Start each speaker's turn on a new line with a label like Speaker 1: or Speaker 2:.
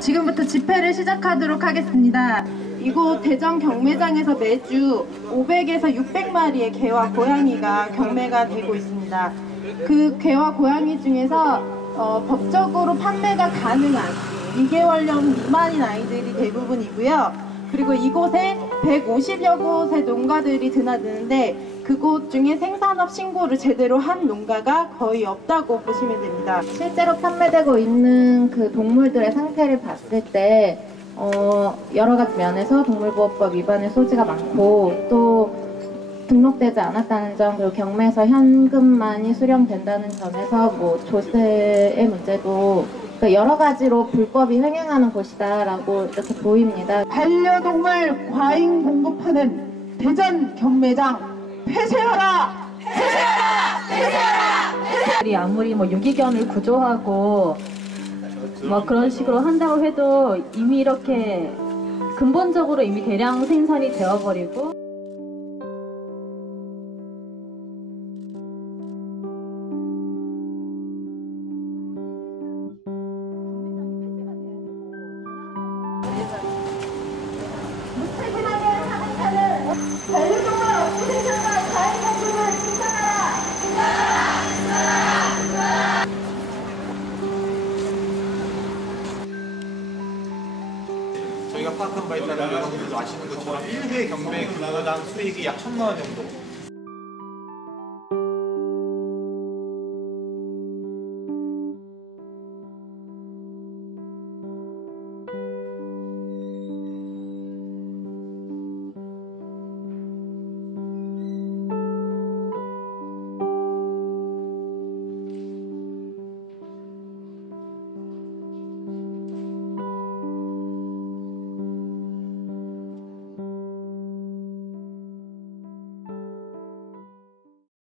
Speaker 1: 지금부터 집회를 시작하도록 하겠습니다. 이곳 대전 경매장에서 매주 500에서 600마리의 개와 고양이가 경매가 되고 있습니다. 그 개와 고양이 중에서 어, 법적으로 판매가 가능한 2개월령 미만인 아이들이 대부분이고요. 그리고 이곳에 150여 곳의 농가들이 드나드는데 그곳 중에 생산업 신고를 제대로 한 농가가 거의 없다고 보시면 됩니다.
Speaker 2: 실제로 판매되고 있는 그 동물들의 상태를 봤을 때 어, 여러 가지 면에서 동물보호법 위반의 소지가 많고 또 등록되지 않았다는 점 그리고 경매에서 현금만이 수령된다는 점에서 뭐 조세의 문제도 그러니까 여러 가지로 불법이 횡행하는 곳이다라고 이렇게 보입니다.
Speaker 3: 반려동물 과잉 공급하는 대전 경매장 폐쇄하라!
Speaker 4: 이 아무리 뭐 유기견을 구조하고 뭐 그런 식으로 한다고 해도 이미 이렇게 근본적으로 이미 대량 생산이 되어버리고
Speaker 5: 저희가 파악한 바에 따르면 여러분들도 아시는 것처럼 1회 경매 근로당 수익이 약 천만 원 정도